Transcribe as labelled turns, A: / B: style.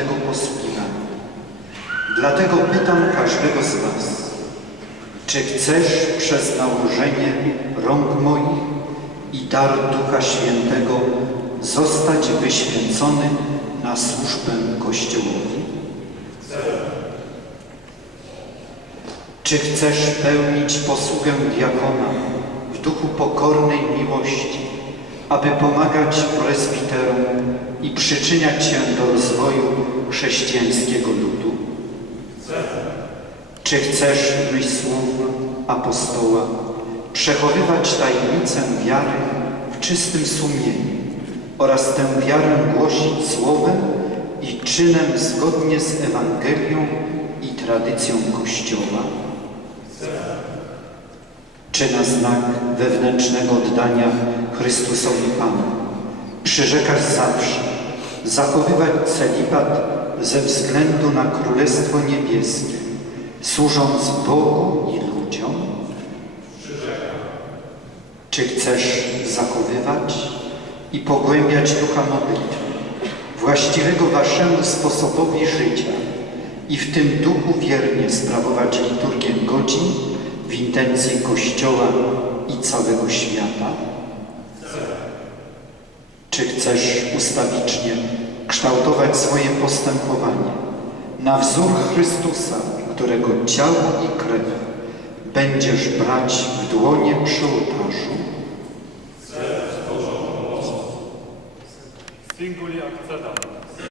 A: świętego posługiwania. Dlatego pytam każdego z Was, czy chcesz przez nałożenie rąk moich i dar Ducha Świętego zostać wyświęcony na służbę Kościołowi? Czy chcesz pełnić posługę diakona w duchu pokornej miłości, aby pomagać presbiterom i przyczyniać się do rozwoju chrześcijańskiego ludu? Czy chcesz myśl słów apostoła przechowywać tajemnicę wiary w czystym sumieniu oraz tę wiarę głosić słowem i czynem zgodnie z Ewangelią i tradycją Kościoła? Czy na znak wewnętrznego oddania Chrystusowi Panu. Przyrzekasz zawsze zachowywać celibat ze względu na Królestwo Niebieskie, służąc Bogu i ludziom? Czy chcesz zachowywać i pogłębiać ducha modlitwy, właściwego waszemu sposobowi życia i w tym duchu wiernie sprawować liturgię godzin w intencji Kościoła i całego świata? Czy chcesz ustawicznie kształtować swoje postępowanie na wzór Chrystusa, którego ciało i krew będziesz brać w dłonie przy ołtarzu?
B: Singuli accedam.